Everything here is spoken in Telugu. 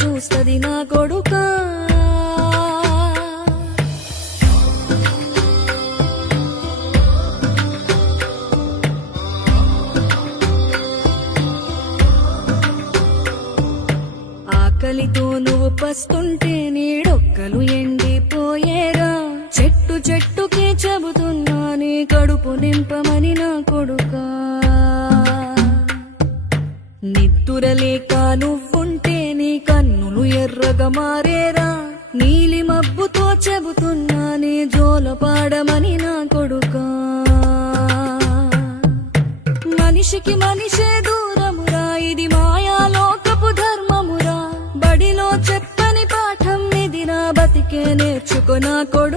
చూస్తది నా కొడుకా. ఆకలితో నువ్వు పస్తుంటే నీడొక్కలు ఎండిపోయేరా. చెట్టు చెట్టుకే చెబుతున్నా నీ కడుపు నింపమని నా కొడుకా. నిద్దురలేక నువ్వుంటే నీ కన్నులు ఎర్రగా మారేరా. నీలి మబ్బుతో చెబుతున్నా నీ జోలపాడమని నా కొడుకా. మనిషికి మనిషే దూరమురా, ఇది మాయాలోకపు ధర్మమురా. బడిలో చెప్పని పాఠం ఇది, నా బతికే నేర్చుకో నా కొడుకా.